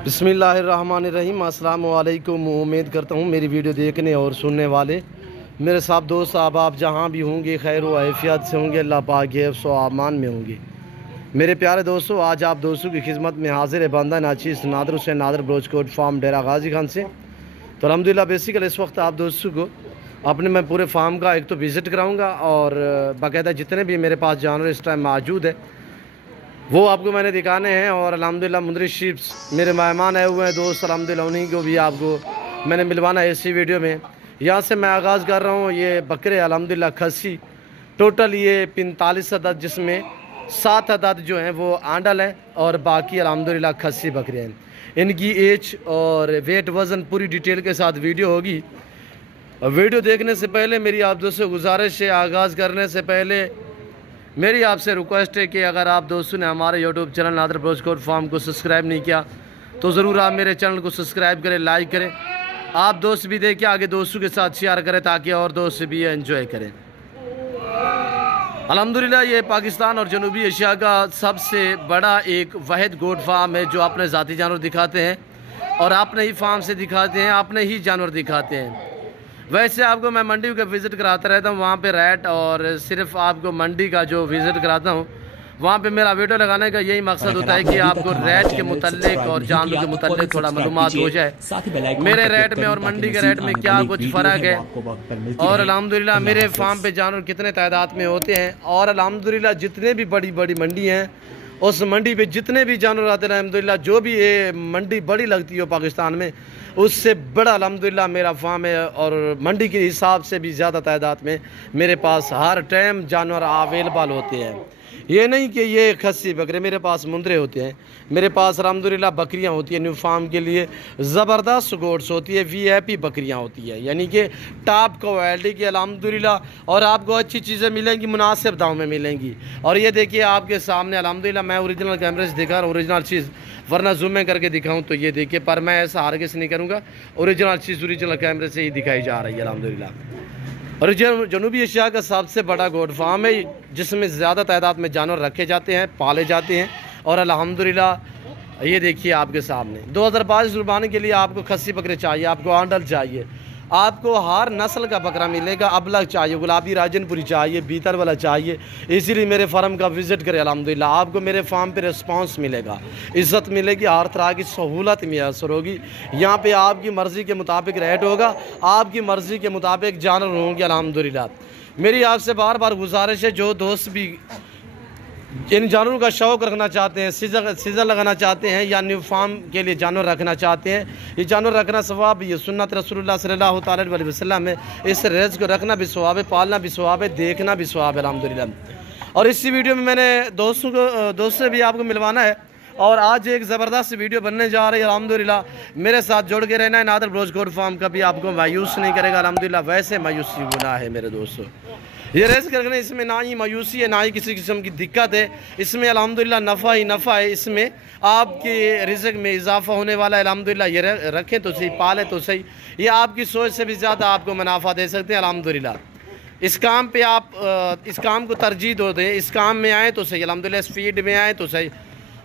बिस्मिल्लाहिर्रहमानिर्रहीम। अस्सलाम वालेकुम। उम्मीद करता हूँ मेरी वीडियो देखने और सुनने वाले मेरे साथ दोस्त आप जहाँ भी होंगे खैर व आफियत से होंगे, अल्लाह पाक के सो आमान में होंगे। मेरे प्यारे दोस्तों, आज आप दोस्तों की खिदमत में हाजिर है बंदा नाचीज़ नादर हुसैन नादर बलोचकोट फार्म डेरा गाजी खान से। तो अल्हम्दुलिल्लाह बेसिकली इस वक्त आप दोस्तों को अपने मैं पूरे फार्म का एक तो विज़िट कराऊँगा और बाकायदा जितने भी मेरे पास जानवर इस टाइम मौजूद है वो आपको मैंने दिखाने हैं। और अल्हम्दुलिल्लाह मुंदरिस शीप्स मेरे मेहमान आए हुए हैं दोस्त, अल्हम्दुलिल्लाह उन्हीं को भी आपको मैंने मिलवाना है इसी वीडियो में। यहाँ से मैं आगाज़ कर रहा हूँ। ये बकरे अल्हम्दुलिल्लाह खस्सी टोटल ये 45 अदद, जिसमें 7 अदद जो हैं वो आंडल हैं और बाकी अल्हम्दुलिल्लाह खस्सी बकरे हैं। इनकी एज और वेट वज़न पूरी डिटेल के साथ वीडियो होगी। वीडियो देखने से पहले मेरी आप दोस्तों से गुजारिश है, आगाज़ करने से पहले मेरी आपसे रिक्वेस्ट है कि अगर आप दोस्तों ने हमारे यूट्यूब चैनल नादर बलोचकोट फार्म को सब्सक्राइब नहीं किया तो ज़रूर आप मेरे चैनल को सब्सक्राइब करें, लाइक करें। आप दोस्त भी देखें, आगे दोस्तों के साथ शेयर करें ताकि और दोस्त भी एंजॉय करें। अल्हम्दुलिल्लाह ये पाकिस्तान और जनूबी एशिया का सबसे बड़ा एक वाहिद गोट फार्म है जो अपने ज़ाती जानवर दिखाते हैं और अपने ही फार्म से दिखाते हैं, अपने ही जानवर दिखाते हैं। वैसे आपको मैं मंडी का विज़िट कराता रहता हूँ, वहाँ पे रेट और सिर्फ आपको मंडी का जो विज़िट कराता हूँ वहाँ पे मेरा वीडियो लगाने का यही मकसद होता है कि आपको रेट के मुतल्लिक और जानवर के मुतल्लिक थोड़ा मालूमात हो जाए, मेरे रेट में और मंडी के रेट में क्या कुछ फ़र्क है और अल्हम्दुलिल्लाह मेरे फार्म पे जानवर कितने तादाद में होते हैं। और अल्हम्दुलिल्लाह जितने भी बड़ी बड़ी मंडी हैं उस मंडी पे जितने भी जानवर आते हैं अल्हम्दुलिल्लाह, जो भी ये मंडी बड़ी लगती है पाकिस्तान में उससे बड़ा अल्हम्दुलिल्लाह मेरा फार्म है और मंडी के हिसाब से भी ज़्यादा तादाद में मेरे पास हर टाइम जानवर अवेलेबल होते हैं। ये नहीं कि ये खस्सी बकरे, मेरे पास मुंदरे होते हैं, मेरे पास अल्हम्दुलिल्लाह बकरियां होती हैं। न्यू फार्म के लिए ज़बरदस्त गोट्स होती है, VIP बकरियां होती है, यानी कि टॉप क्वालिटी की अल्हम्दुलिल्लाह। और आपको अच्छी चीज़ें मिलेंगी, मुनासिब दाम में मिलेंगी। और ये देखिए आपके सामने अल्हम्दुलिल्लाह मैं ओरिजिनल कैमरे से दिखा रहा हूँ ओरिजिनल चीज़, वरना जूम में करके दिखाऊँ तो ये देखिए, पर मैं ऐसा हरगिज़ नहीं करूँगा। ओरिजिनल चीज़ ओरिजिनल कैमरे से ही दिखाई जा रही है अल्हम्दुलिल्लाह। और जनूबी एशिया का सबसे बड़ा गोट फार्म है जिसमें ज़्यादा तादाद में जानवर रखे जाते हैं, पाले जाते हैं। और अल्हम्दुलिल्लाह ये देखिए आपके सामने 2022 कुर्बानी के लिए आपको खस्सी बकरे चाहिए, आपको आंडल चाहिए, आपको हर नस्ल का बकरा मिलेगा। अबलग चाहिए, गुलाबी राजनपुरी चाहिए, बीतर वाला चाहिए, इसीलिए मेरे फार्म का विज़िट करें। अल्हम्दुलिल्लाह आपको मेरे फार्म पे रिस्पांस मिलेगा, इज़्ज़त मिलेगी, हर तरह की सहूलत मैसर होगी। यहाँ पे आपकी मर्ज़ी के मुताबिक रेट होगा, आपकी मर्ज़ी के मुताबिक जानवर होंगे अल्हम्दुलिल्लाह। मेरी आपसे बार बार गुजारिश है, जो दोस्त भी इन जानवरों का शौक़ रखना चाहते हैं, सीज़न लगाना चाहते हैं या न्यू फार्म के लिए जानवर रखना चाहते हैं, ये जानवर रखना सवाब, ये सुन्नत रसूलुल्लाह सल्लल्लाहु अलैहि वसल्लम है। इस रेज़ को रखना भी सवाब है, पालना भी सवाब है, देखना भी सवाब है अल्हम्दुलिल्लाह। और इसी वीडियो में मैंने दोस्त से भी आपको मिलवाना है और आज एक ज़बरदस्त वीडियो बनने जा रही है अल्हम्दुलिल्लाह। मेरे साथ जुड़ के रहना है। नादर बलोचकोट फार्म कभी आपको मायूस नहीं करेगा अल्हम्दुलिल्लाह। वैसे मायूसी गुनाह है मेरे दोस्तों, ये रेस करने इसमें ना ही मायूसी है ना ही किसी किस्म की दिक्कत है, इसमें अल्हम्दुलिल्लाह नफ़ा ही नफ़ा है। इसमें आपके रिज़्क़ में इजाफ़ा होने वाला है अल्हम्दुलिल्लाह। ये रखें तो सही, पाले तो सही, ये आपकी सोच से भी ज़्यादा आपको मुनाफा दे सकते हैं अल्हम्दुलिल्लाह। इस काम पे आप इस काम को तरजीह दो दें, इस काम में आएँ तो सही अल्हम्दुलिल्लाह, इस फील्ड में आएँ तो सही,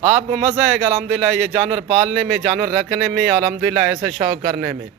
आपको मज़ा आएगा अल्हम्दुलिल्लाह। ये जानवर पालने में, जानवर रखने में, अल्हम्दुलिल्लाह ऐसा शौक़ करने में।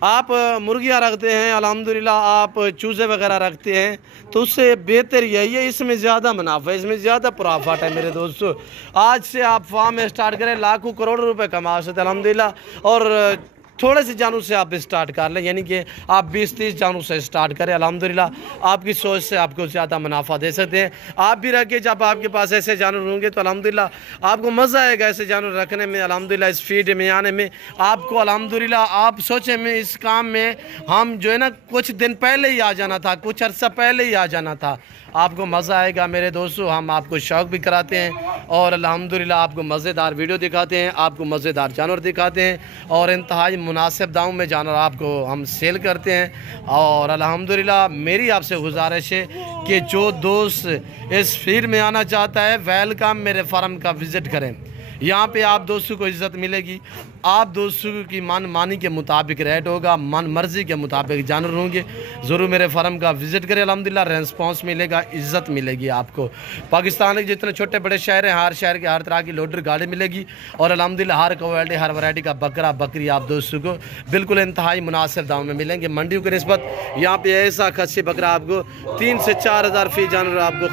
आप मुर्गियाँ रखते हैं अल्हम्दुलिल्लाह, आप चूज़े वगैरह रखते हैं तो उससे बेहतर यही है, इसमें ज़्यादा मुनाफा है, इसमें ज़्यादा प्रॉफिट है मेरे दोस्तों। आज से आप फार्म में स्टार्ट करें, लाखों करोड़ों रुपए कमा सकते हैं अल्हम्दुलिल्लाह। और थोड़े से जानवर से आप स्टार्ट कर लें, यानी कि आप 20-30 जानवर से स्टार्ट करें अल्हम्दुलिल्लाह, आपकी सोच से आपको ज़्यादा मुनाफा दे सकते हैं। आप भी रखें, जब आपके पास ऐसे जानवर होंगे तो अल्हम्दुलिल्लाह आपको मज़ा आएगा ऐसे जानवर रखने में अल्हम्दुलिल्लाह, इस फीड में आने में आपको अल्हम्दुलिल्लाह। आप सोचें मैं इस काम में हम जो है ना कुछ दिन पहले ही आ जाना था, कुछ अर्सा पहले ही आ जाना था, आपको मज़ा आएगा मेरे दोस्तों। हम आपको शौक़ भी कराते हैं और अल्हम्दुलिल्लाह आपको मज़ेदार वीडियो दिखाते हैं, आपको मज़ेदार जानवर दिखाते हैं और इंतहाई मुनासिब दामों में जानवर आपको हम सेल करते हैं। और अल्हम्दुलिल्लाह मेरी आपसे गुजारिश है कि जो दोस्त इस फील्ड में आना चाहता है वेलकम, मेरे फार्म का विज़िट करें। यहाँ पे आप दोस्तों को इज़्ज़त मिलेगी, आप दोस्तों की मन मानी के मुताबिक रेट होगा, मन मर्ज़ी के मुताबिक जानवर होंगे। ज़रूर मेरे फार्म का विज़िट करें, अल्हम्दुलिल्लाह रेस्पॉन्स मिलेगा, इज़्ज़त मिलेगी आपको। पाकिस्तान के जितने छोटे बड़े शहर हैं, हर शहर के हर तरह की लोडर गाड़ी मिलेगी और अल्हम्दुलिल्लाह हर क्वालिटी हर वैरायटी का बकरा बकरी आप दोस्तों को बिल्कुल इंतहाई मुनासिब दाम में मिलेंगे। मंडियों की निस्बत यहाँ पे ऐसा खस्सी बकरा आपको 3 से 4 हज़ार फी जानवर आपको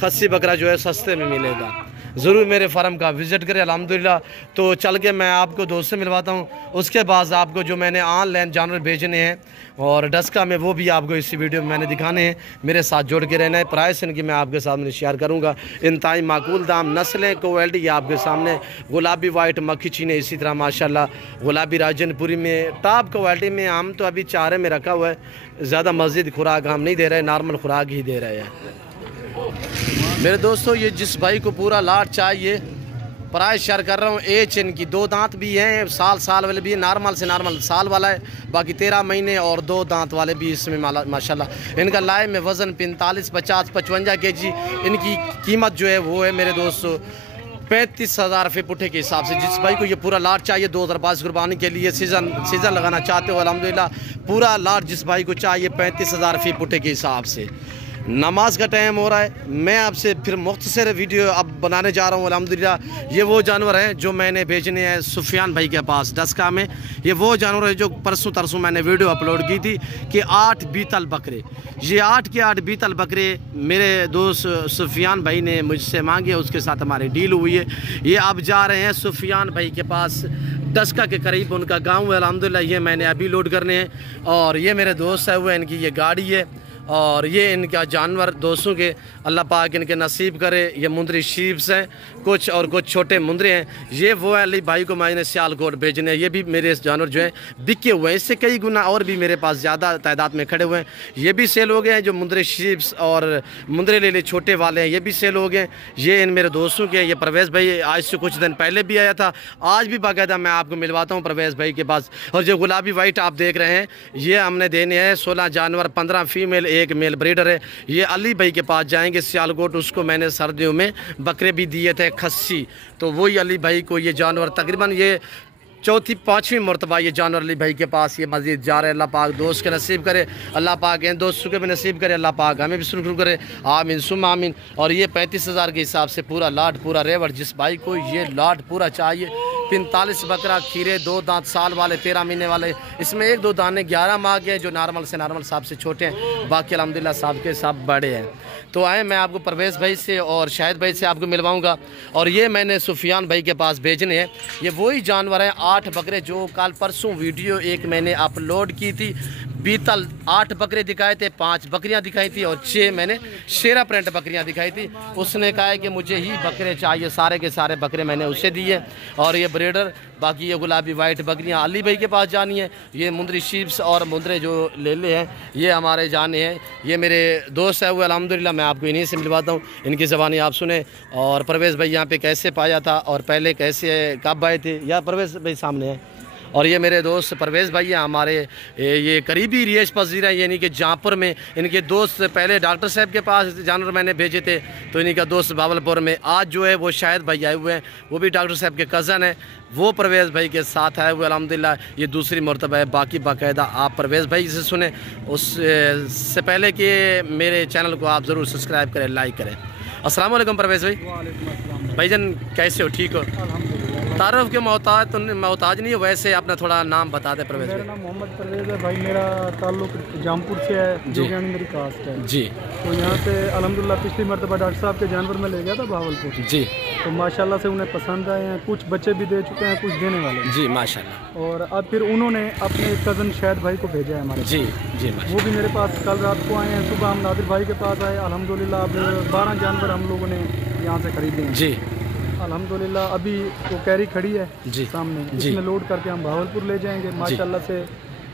खस्सी बकरा जो है सस्ते में मिलेगा। ज़रूर मेरे फार्म का विज़िट करें अल्हम्दुलिल्लाह। तो चल के मैं आपको दोस्त से मिलवाता हूँ, उसके बाद आपको जो मैंने ऑनलाइन जानवर भेजने हैं और डस्का में वो भी आपको इसी वीडियो में मैंने दिखाने हैं। मेरे साथ जोड़ के रहना है। प्राइस इनकी मैं आपके सामने शेयर करूँगा, इंतहाई माकूल दाम, नस्लें क्वालिटी आपके सामने। गुलाबी वाइट मक्खी चीने, इसी तरह माशाल्लाह गुलाबी राजनपुरी में टॉप क्वालिटी में। हम तो अभी चारे में रखा हुआ है, ज़्यादा मज़ीद खुराक हम नहीं दे रहे, नॉर्मल खुराक ही दे रहे हैं। मेरे दोस्तों ये जिस भाई को पूरा लाट चाहिए, प्राइस शेयर कर रहा हूँ। एज इनकी 2 दांत भी हैं, साल वाले भी हैं, नॉर्मल से नॉर्मल साल वाला है, बाकी 13 महीने और 2 दांत वाले भी इसमें माशाल्लाह। इनका लाइव में वज़न 45, 50, 55 kg। इनकी कीमत जो है वो है मेरे दोस्तों 35 हज़ार रुपये पुट्ठे के हिसाब से। जिस भाई को ये पूरा लाट चाहिए 2022 कुर्बानी के लिए सीज़न लगाना चाहते हो, अल्हम्दुलिल्लाह पूरा लाट जिस भाई को चाहिए 35 हज़ार रुपये पुट्ठे के हिसाब से। नमाज का टाइम हो रहा है, मैं आपसे फिर मुख्तसर वीडियो अब बनाने जा रहा हूँ। अल्हम्दुलिल्लाह ये वो जानवर हैं जो मैंने भेजने हैं सुफियान भाई के पास डस्का में। ये वो जानवर है जो परसों तरसों मैंने वीडियो अपलोड की थी कि 8 बीतल बकरे, ये 8 के 8 बीतल बकरे मेरे दोस्त सुफियान भाई ने मुझसे मांगे, उसके साथ हमारी डील हुई है। ये अब जा रहे हैं सुफियान भाई के पास, डस्का के करीब उनका गाँव है अल्हम्दुलिल्लाह। ये मैंने अभी लोड करने हैं और ये मेरे दोस्त है, वो इनकी ये गाड़ी है और ये इनका जानवर दोस्तों के अल्लाह पाक इनके नसीब करे। ये मुंदरी शीप्स हैं कुछ और कुछ छोटे मुंदरे हैं। ये वो अली भाई को मैंने सियालकोट भेजने हैं। ये भी मेरे जानवर जो हैं बिके हुए हैं, इससे कई गुना और भी मेरे पास ज़्यादा तादाद में खड़े हुए हैं। ये भी सेल हो गए हैं, जो मुंदरी शीप्स और मुंदरे ले ले छोटे वाले हैं ये भी सेल हो गए। ये इन मेरे दोस्तों के। ये परवेज़ भाई आज से कुछ दिन पहले भी आया था, आज भी बाकायदा मैं आपको मिलवाता हूँ परवेज़ भाई के पास। और जो गुलाबी वाइट आप देख रहे हैं ये हमने देने हैं 16 जानवर, 15 फीमेल, 1 मेल ब्रीडर है। ये अली भाई के पास जाएंगे सियालकोट, उसको मैंने सर्दियों में बकरे भी दिए थे खस्सी, तो वही अली भाई को ये जानवर तकरीबन ये 4-5वीं मरतबा ये जानवर अली भाई के पास ये मस्जिद जा रहे हैं। अल्लाह पाक दोस्त के नसीब करे, अल्लाह पाक इन दोस्तों के भी नसीब करे, अल्लाह पाक हमें भी सुरक्षित करे, आमीन सुम आमीन। और ये 35 हज़ार के हिसाब से पूरा लाट पूरा रेवड़, जिस भाई को ये लाट पूरा चाहिए 45 बकरा, खीरे 2 दांत साल वाले, 13 महीने वाले, इसमें 1-2 दाने 11 माह के जो नॉर्मल से नॉर्मल साहब से छोटे हैं, बाकी अल्हम्दुलिल्लाह साहब के साहब बड़े हैं। तो आए मैं आपको परवेज़ भाई से और शाहिद भाई से आपको मिलवाऊंगा। और ये मैंने सुफियान भाई के पास भेजने हैं। ये वही जानवर हैं 8 बकरे जो कल परसों वीडियो एक मैंने अपलोड की थी। बीतल 8 बकरे दिखाए थे, 5 बकरियां दिखाई थी और 6 मैंने शेरा प्रिंट बकरियां दिखाई थी। उसने कहा है कि मुझे ही बकरे चाहिए, सारे के सारे बकरे मैंने उसे दिए। और ये ब्रीडर, बाकी ये गुलाबी वाइट बकरियां अली भाई के पास जानी है। ये मुंदरी शीप्स और मुंदरे जो लेले हैं ये हमारे जाने हैं। ये मेरे दोस्त है वो अल्हम्दुलिल्लाह, मैं आपको इन्हीं से मिलवाता हूँ, इनकी ज़बानी आप सुने। और परवेज़ भाई यहाँ पे कैसे पाया था और पहले कैसे कब आए थे, या परवेज़ भाई सामने है। और ये मेरे दोस्त परवेज़ भाई हैं हमारे, ये करीबी रिहाइश पजीर हैं, यानी कि जहाँपुर में। इनके दोस्त पहले डॉक्टर साहब के पास जानवर मैंने भेजे थे, तो इन्हीं का दोस्त बावलपुर में आज जो है वो शाहिद भाई आए हुए हैं, वो भी डॉक्टर साहब के कज़न हैं, वो परवेज़ भाई के साथ आए हुए अल्हम्दुलिल्लाह। ये दूसरी मरतबा है। बाकी बाकायदा आप परवेज़ भाई से सुने, उससे पहले कि मेरे चैनल को आप ज़रूर सब्सक्राइब करें, लाइक करें। अस्सलाम वालेकुम परवेज़ भाई। भाईजान कैसे हो, ठीक हो? तारुफ के मोहताज नहीं हो, वैसे अपना थोड़ा नाम बता दे परवेज़। मेरा नाम मोहम्मद परवेज़ है भाई, मेरा ताल्लुक जामपुर से है, जो मेरी कास्ट है जी। तो यहाँ से अल्हम्दुलिल्लाह पिछली मरतबा डॉक्टर साहब के जानवर में ले गया था भावलपुर जी, तो माशाल्लाह से उन्हें पसंद आए हैं। कुछ बच्चे भी दे चुके हैं, कुछ देने वाले हैं जी माशाल्लाह। और अब फिर उन्होंने अपने कज़न शाहिद भाई को भेजा है हमारे जी जी। वो भी मेरे पास कल रात को आए हैं। सुबह हम नादिर भाई के पास आए, अल्हम्दुलिल्लाह अब 12 जानवर हम लोगों ने यहाँ से खरीदे हैं जी अल्हम्दुलिल्लाह। अभी वो कैरी खड़ी है जी सामने, जी। इसमें लोड करके हम भावलपुर ले जाएंगे माशाल्लाह से।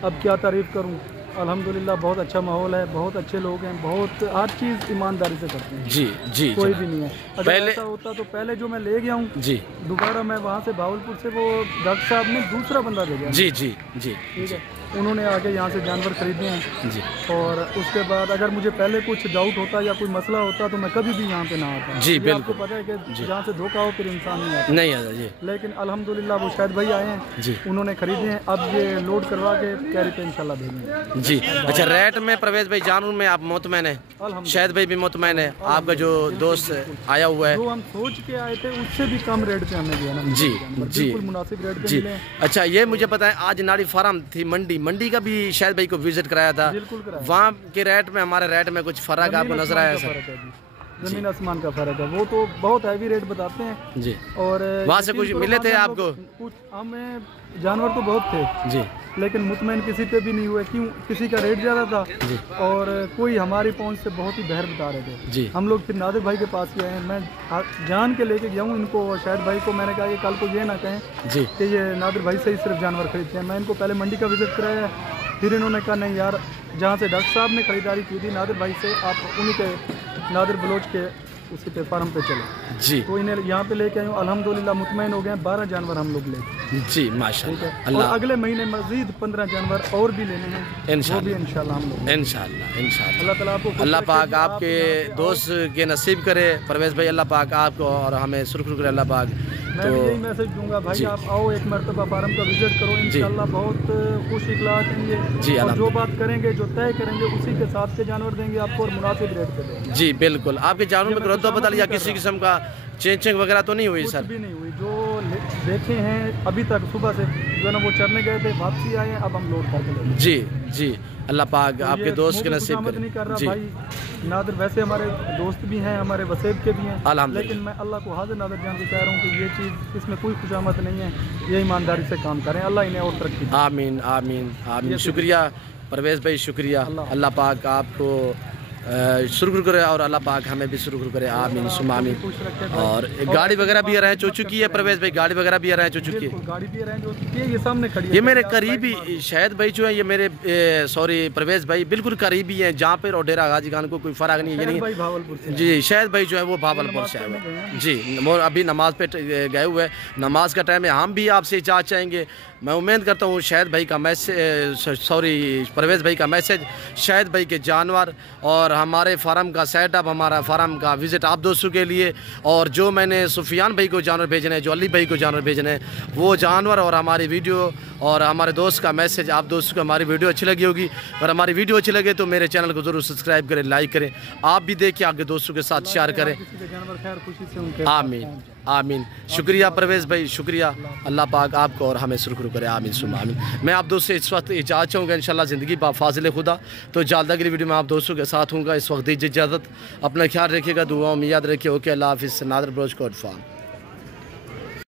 अब क्या तारीफ़ करूं, अल्हम्दुलिल्लाह बहुत अच्छा माहौल है, बहुत अच्छे लोग हैं, बहुत हर चीज़ ईमानदारी से करते हैं। जी जी कोई भी नहीं है। अगर पहले ऐसा होता तो पहले जो मैं ले गया हूँ जी दोबारा मैं वहाँ से भावलपुर से वो डॉक्टर साहब ने दूसरा बंदा भेजा। जी जी जी ठीक है, उन्होंने आके यहाँ से जानवर खरीदे हैं जी और उसके बाद अगर मुझे पहले कुछ डाउट होता या कोई मसला होता तो मैं कभी भी यहाँ पे ना आता। जी ये बिल्कुल आपको पता है कि जहाँ से धोखा हो फिर इंसान नहीं आता। नहीं आता जी लेकिन अल्हम्दुलिल्लाह वो शायद भाई आए हैं जी उन्होंने खरीदे हैं, अब ये लोड करवा के कैरी पे इंशाल्लाह भेजेंगे। जी। अच्छा रेट में परवेज भाई जानवर में आप मुतमैन है, शायद भाई भी मुतमैन है, आपका जो दोस्त आया हुआ है जो हम सोच के आए थे उससे भी कम रेट पे हमें दिया ना। जी जी बिल्कुल मुनासिब रेट पे जी। मिले। अच्छा ये मुझे पता है आज नाड़ी फार्म थी मंडी का भी शायद भाई को विजिट कराया था, बिल्कुल कराया। वहाँ के रेट में हमारे रेट में कुछ फर्क आपको नजर आया सर? जमीन आसमान का फर्क है, वो तो बहुत हैवी रेट बताते हैं जी। और वहाँ से कुछ मिले थे आपको? कुछ हमें जानवर तो बहुत थे जी लेकिन मुतमैन किसी पे भी नहीं हुए, क्यों? किसी का रेट ज़्यादा था जी और कोई हमारी पहुंच से बहुत ही बहर बता रहे थे। जी हम लोग फिर नादिर भाई के पास ही आए हैं, मैं जान के लेके गया हूँ इनको और शायद भाई को मैंने कहा कि कल को ये ना कहें जी कि ये नादिर भाई से ही सिर्फ जानवर खरीदते हैं। मैं इनको पहले मंडी का विजिट कराया, फिर इन्होंने कहा नहीं यार जहाँ से डॉक्टर साहब ने खरीदारी की थी नादिर भाई से, आप उन्हीं के नादिर बलोच के उसी पे फार्म पे चले जी। तो इन्हें यहाँ पे लेके आए हूँ, अल्हम्दुलिल्लाह मुतमईन हो गए हैं। 12 जानवर हम लोग ले जी माशाल्लाह। और अल्लाह अगले महीने मजीद 15 जानवर और भी लेने हैं, वो भी इंशाल्लाह हम लोग। इंशाल्लाह इंशाल्लाह अल्लाह ताला आपको अल्लाह पाक आपके दोस्त के नसीब करे परवेज भाई, अल्लाह पाक आपको और हमें सुरक्षित करे अल्लाह पाक। मैं भी यही मैसेज दूंगा भाई आप आओ एक मरतबा फार्म का विजिट करो, इंशाल्लाह बहुत खुश इखलास हैं जी। और जो बात करेंगे जो तय करेंगे उसी के साथ के जानवर देंगे आपको और मुनासिब रेट पे देंगे। जी बिल्कुल। आपके जानवर में तो बता लिया किसी किस्म का चेंज वगैरह तो नहीं हुई कुछ सर? भी नहीं हुई, जो देखे हैं अभी तक सुबह से जो ना वो चरने गए थे वापसी आए हैं, अब हम लोड करके ले जी जी। अल्लाह पाक आपके दोस्त के नसीब करे नहीं कर रहा जी। भाई नादिर वैसे हमारे दोस्त भी हैं, हमारे वसेब के भी हैं, अल्हम्दुलिल्लाह। लेकिन मैं अल्लाह को हाजिर नादिर जान के कह रहा हूँ कि ये चीज़ इसमें कोई खुशामत नहीं है, ये ईमानदारी से काम करें, अल्लाह इन्हें और तरक्की दे। आमीन आमीन आमीन। शुक्रिया परवेज भाई, शुक्रिया। अल्लाह पाक आपको सुरखुर करे और अल्लाह पाक हमें भी सुरखुर करे, आमीन सुम आमीन। और गाड़ी वगैरह भी अरेंज हो चुकी है परवेज भाई, गाड़ी वगैरह भी अरेंज हो चुकी है? गाड़ी भी अरेंज हो चुकी है, ये सामने खड़ी है। ये मेरे करीबी शायद भाई जो है ये मेरे सॉरी परवेज भाई बिल्कुल करीबी हैं, जहाँ पे और डेरा गाजी खान को कोई फर्क नहीं है। भाई भावलपुर से जी शायद भाई जो है वो भावलपुर से आए हुए जी। वो अभी नमाज पे गए हुए हैं, नमाज का टाइम है, हम भी आपसे इजाज़त चाहेंगे। मैं उम्मीद करता हूँ शायद भाई का मैसेज सॉरी परवेज भाई का मैसेज, शायद भाई के जानवर और हमारे फार्म का सेटअप, हमारा फार्म का विज़िट आप दोस्तों के लिए, और जो मैंने सुफियान भाई को जानवर भेजने हैं, जो अली भाई को जानवर भेजने हैं, वो जानवर और हमारी वीडियो और हमारे दोस्त का मैसेज आप दोस्तों को हमारी वीडियो अच्छी लगी होगी। अगर हमारी वीडियो अच्छी लगे तो मेरे चैनल को ज़रूर सब्सक्राइब करें, लाइक करें, आप भी देखिए, आपके दोस्तों के साथ शेयर करें। आमीन आमीन। शुक्रिया परवेज भाई, शुक्रिया। अल्लाह पाक आपको और हमें सुरखुर करे, आमीन सुम आमीन। मैं आप दोस्तों से इस वक्त इजाज़त चाहूँगा, इंशाल्लाह ज़िंदगी फाजिल खुदा। तो जल्द अगली वीडियो में आप दोस्तों के साथ हूँगा। इस वक्त दीजिए इजाज़त, अपना ख्याल रखिएगा, दुआओं में याद रखिए। ओके अल्लाह हाफिज़। नादिर बलोच कोट फार्म।